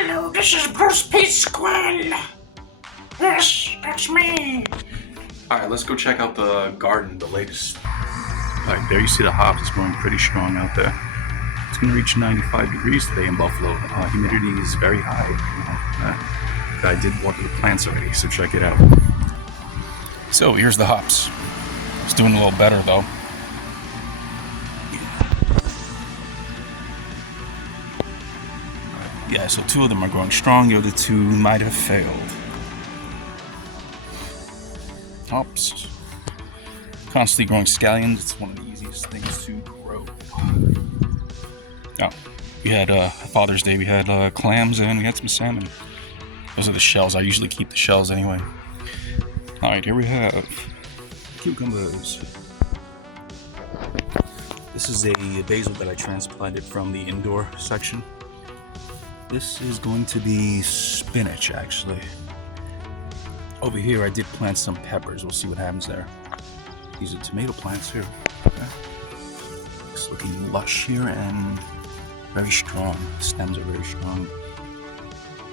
Hello, this is Bruce P. Squill. Yes, that's me. Alright, let's go check out the garden, the latest. Alright, there you see the hops is growing pretty strong out there. It's going to reach 95 degrees today in Buffalo. Humidity is very high. I did water the plants already, so check it out. So here's the hops. It's doing a little better though. Yeah, so 2 of them are growing strong, the other 2 might have failed. Hops. Constantly growing scallions, it's one of the easiest things to grow. Oh, we had Father's Day, we had clams and we had some salmon. Those are the shells, I usually keep the shells anyway. Alright, here we have cucumbers. This is a basil that I transplanted from the indoor section. This is going to be spinach, actually. Over here, I did plant some peppers. We'll see what happens there. These are tomato plants here. Okay. It's looking lush here and very strong. The stems are very strong.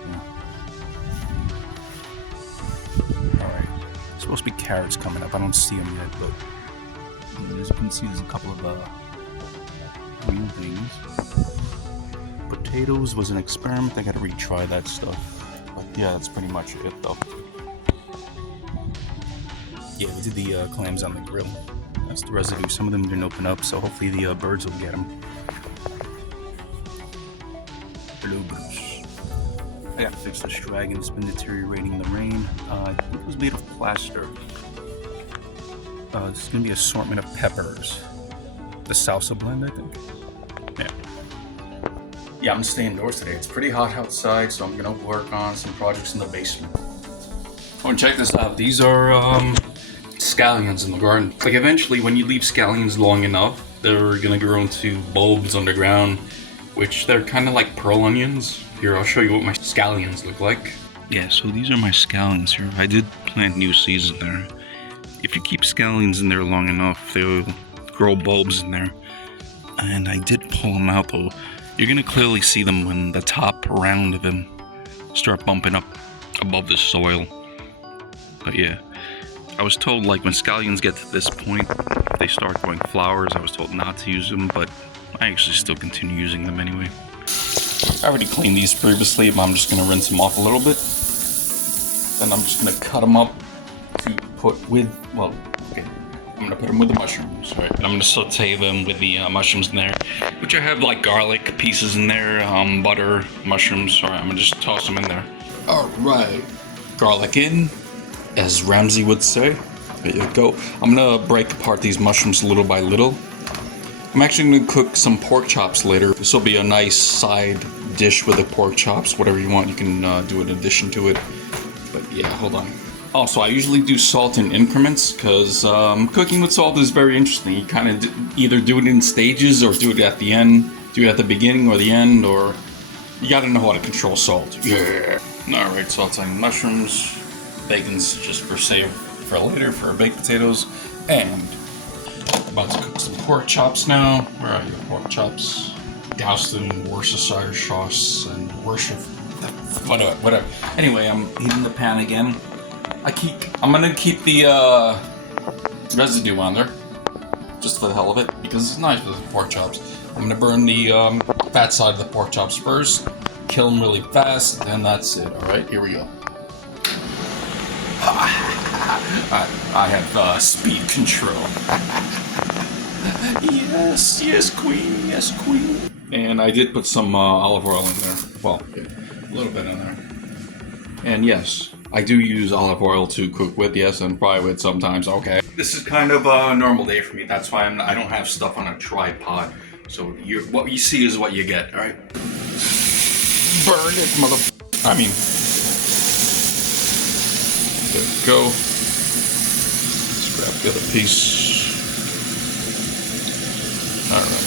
Yeah. Alright. There's supposed to be carrots coming up. I don't see them yet, but as you can see, there's a couple of green things. Potatoes was an experiment. I gotta retry that stuff. But yeah, that's pretty much it though. Yeah, we did the clams on the grill. That's the residue. Some of them didn't open up, so hopefully the birds will get them. Hello, Bruce. I gotta fix this dragon. It's been deteriorating in the rain. I think it was made of plaster. This is gonna be an assortment of peppers. The salsa blend, I think. Yeah. Yeah, I'm staying indoors today. It's pretty hot outside, so I'm gonna work on some projects in the basement. Oh, and check this out. These are scallions in the garden. Like eventually, when you leave scallions long enough, they're gonna grow into bulbs underground, which they're kind of like pearl onions. Here, I'll show you what my scallions look like. Yeah, so these are my scallions here. I did plant new seeds in there. If you keep scallions in there long enough, they'll grow bulbs in there. And I did pull them out though. You're gonna clearly see them when the top round of them start bumping up above the soil. But yeah, I was told like when scallions get to this point, if they start growing flowers, I was told not to use them, but I actually still continue using them anyway. I already cleaned these previously, but I'm just gonna rinse them off a little bit. Then I'm just gonna cut them up to put with, well, okay. I'm gonna put them with the mushrooms, right? And I'm gonna saute them with the mushrooms in there, which I have like garlic pieces in there, butter, mushrooms. All right, I'm gonna just toss them in there. All right, garlic in, as Ramsay would say. There you go. I'm gonna break apart these mushrooms little by little. I'm actually gonna cook some pork chops later. This will be a nice side dish with the pork chops. Whatever you want, you can do in addition to it. But yeah, hold on. Also, I usually do salt in increments because cooking with salt is very interesting. You kind of either do it in stages or do it at the end, do it at the beginning or the end, or you gotta know how to control salt. Yeah. Alright, sauteing mushrooms. Bacon's just for save for later for baked potatoes. And about to cook some pork chops now. Where are your pork chops? Doused in Worcestershire sauce and whatever. Anyway, I'm heating the pan again. I'm gonna keep the residue on there, just for the hell of it, because it's nice with the pork chops. I'm gonna burn the fat side of the pork chops first, kill them really fast, and that's it. All right, here we go. I have speed control. Yes, queen. And I did put some olive oil in there. Well, a little bit in there. And yes, I do use olive oil to cook with, yes, and fry with sometimes, okay. This is kind of a normal day for me. That's why I don't have stuff on a tripod. So what you see is what you get, all right? Burn it, I mean, there we go. Let's grab the other piece. All right.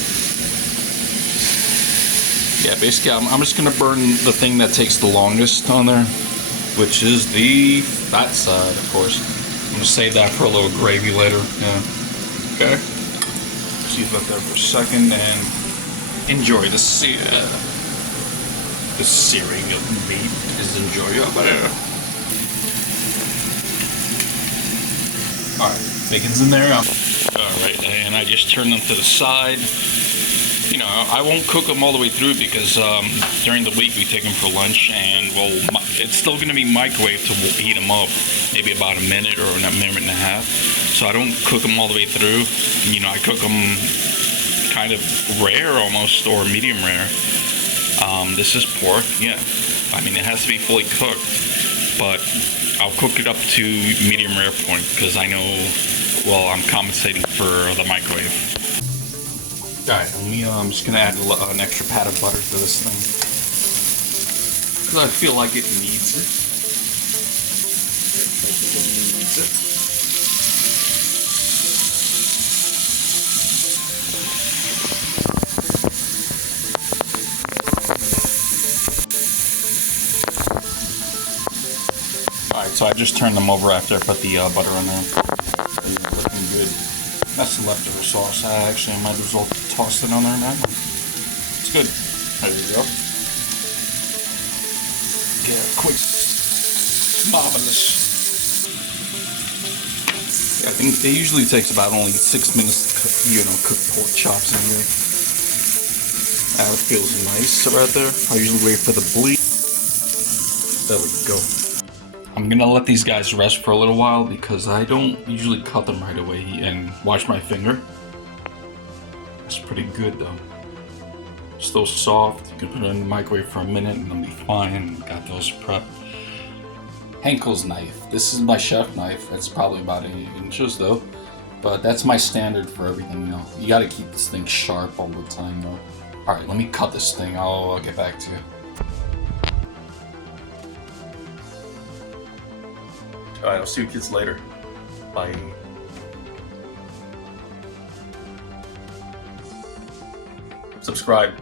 Yeah, basically, I'm just gonna burn the thing that takes the longest on there, which is the fat side, of course. I'm gonna save that for a little gravy later. Yeah. Okay. Just leave that there for a second and enjoy the The searing of meat is enjoyable. Alright, bacon's in there. Alright, and I just turn them to the side. You know, I won't cook them all the way through because during the week we take them for lunch, and well, it's still going to be microwave to heat them up, maybe about a minute or a minute and a half. So I don't cook them all the way through. You know, I cook them kind of rare almost, or medium rare. This is pork, yeah. I mean, it has to be fully cooked, but I'll cook it up to medium rare point because I know, well, I'm compensating for the microwave. Alright, I'm just gonna add an extra pat of butter to this thing because I feel like it needs it. Alright, so I just turned them over after I put the butter on there. They're looking good. That's the leftover sauce. I actually might as well toss it on there now. It's good. There you go. Yeah, quick. Marvelous. Yeah, I think it usually takes about only 6 minutes to cook pork chops in here. That feels nice right there. I usually wait for the bleed. There we go. I'm gonna let these guys rest for a little while because I don't usually cut them right away and wash my finger. It's pretty good though. Still soft. You can put it in the microwave for a minute and it'll be fine. Got those prepped. Henkel's knife. This is my chef knife. It's probably about 8 inches though. But that's my standard for everything, you know. You gotta keep this thing sharp all the time though. Alright, let me cut this thing. I'll get back to you. Alright, I'll see you kids later. Bye. Subscribe.